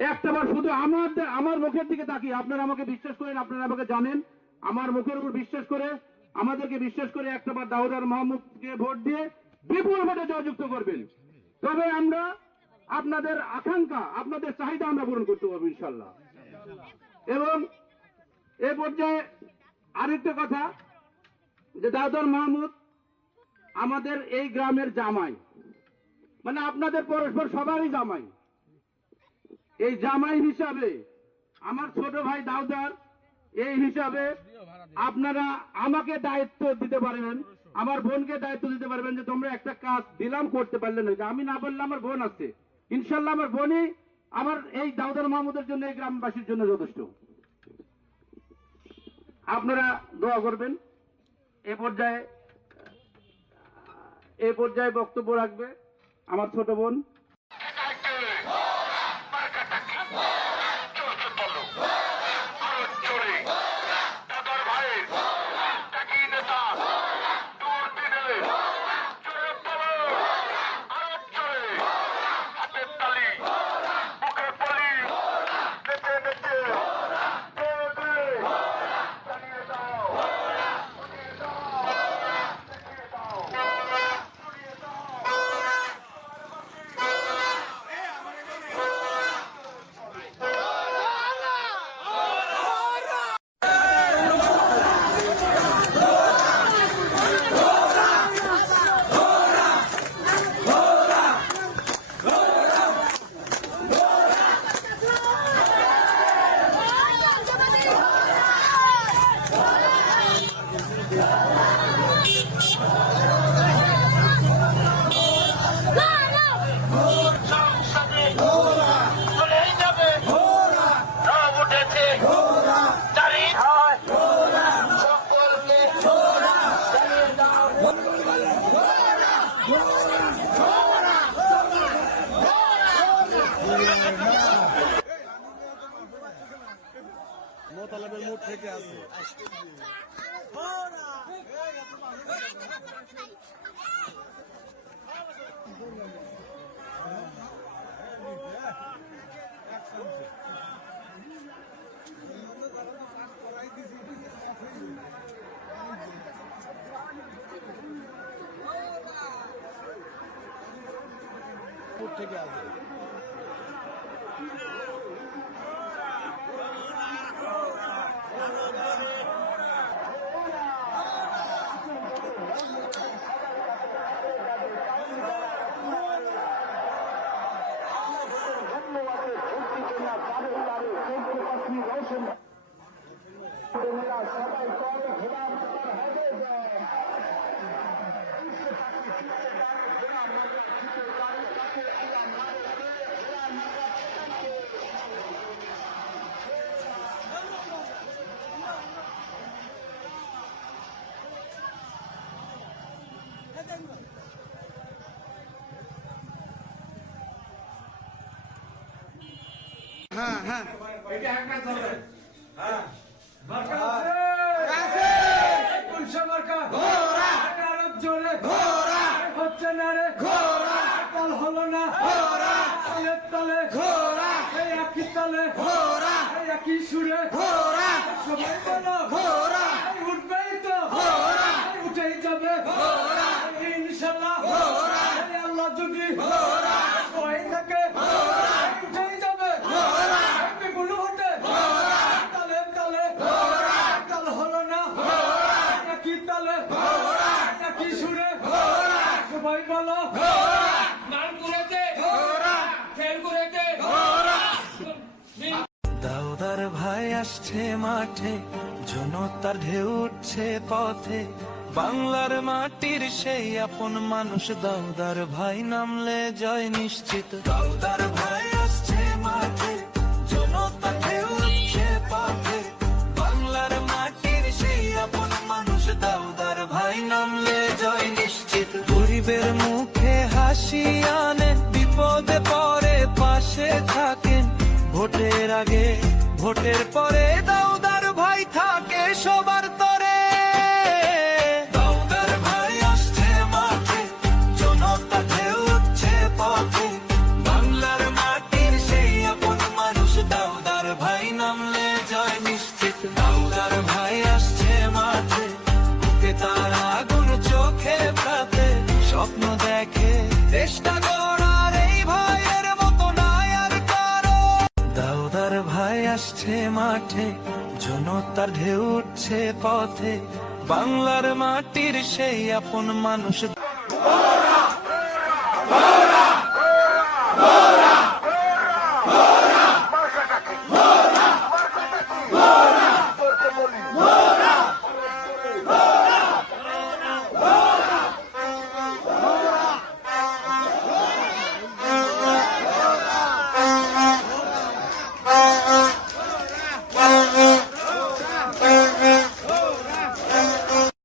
একটাবার শুধু আমার মুখের দিকে তাকিয়ে আপনারা আমাকে বিশ্বাস করেন, আপনারা আমাকে জানেন, আমার মুখের উপর বিশ্বাস করে আমাদেরকে বিশ্বাস করে একটাবার দাউদার মাহমুদকে ভোট দিয়ে বিপুল ভোটে জয়যুক্ত করবেন। তবে আমরা আপনাদের আকাঙ্ক্ষা, আপনাদের চাহিদা আমরা পূরণ করতে পারবো ইনশাল্লাহ। এবং এ পর্যায়ে আরেকটা কথা, যে দাউদার মাহমুদ আমাদের এই গ্রামের জামাই, মানে আপনাদের পরস্পর সবারই জামাই। এই জামাই হিসাবে আমার ছোট ভাই দাউদার, এই হিসাবে আপনারা আমাকে দায়িত্ব দিতে পারবেন, আমার বোনকে দায়িত্ব দিতে পারবেন, যে তোমরা একটা কাজ দিলাম করতে পারলে না, আমি না বললে আমার বোন আছে, ইনশাল্লাহ আমার বোনই আমার এই দাউদার মাহমুদের জন্য, এই গ্রামবাসীর জন্য যথেষ্ট। আপনারা দোয়া করবেন। এ পর্যায়ে বক্তব্য রাখবে আমার ছোট বোন। মোতালেবের মুড থেকে আছে। থেকে আছে। হ্যাঁ হ্যাঁ এটা একটা চলে। হ্যাঁ মার্কা আছে কোনসা মার্কা ঘোড়া আরব জোরে ঘোড়া হচ্ছে না রে ঘোড়া কাল হলো না ঘোড়া তালে তালে ঘোড়া এই একই তালে ঘোড়া এই একই সুরে ঘোড়া সবাই বলো ঘোড়া উঠবেই তো ঘোড়া উঠেই যাবে ঘোড়া ইনশাআল্লাহ ঘোড়া আল্লাহ যদি ঘোড়া কই থাকে ঘোড়া উঠেই যাবে ঘোড়া বিপুল হতে ঘোড়া তালে তালে ঘোড়া কাল হলো না ঘোড়া একই তালে ঘোড়া একই সুরে ঘোড়া সবাই বলো ঘোড়া মান করেছে ঘোড়া ফেল করেছে ঘোড়া। দাউদার ভাই আসছে মাঠে, জনতার ঢেউ উঠছে পথে, বাংলার মাটির সেই আপন মানুষ দাউদার ভাই নামলে জয় নিশ্চিত। দাউদার ভাই আসছে মাঠে, জনতার ঢেউ উঠছে পথে, বাংলার মাটির সেই আপন মানুষ দাউদার ভাই নামলে জয় নিশ্চিত। গরিবের মুখে হাসি আনে, বিপদে পরে পাশে থাকেন, ভোটের আগে ভোটের পরে দাউদার ভাই থাকে সবার তরে। দাউদার ভাই আসছে মাঠে, জনতা ঢেউ উঠছে পথে, বাংলার মাটির সেই আপন মানুষ আসছে মাঠে, জনতার ঢেউ উঠছে পথে, বাংলার মাটির সেই আপন মানুষ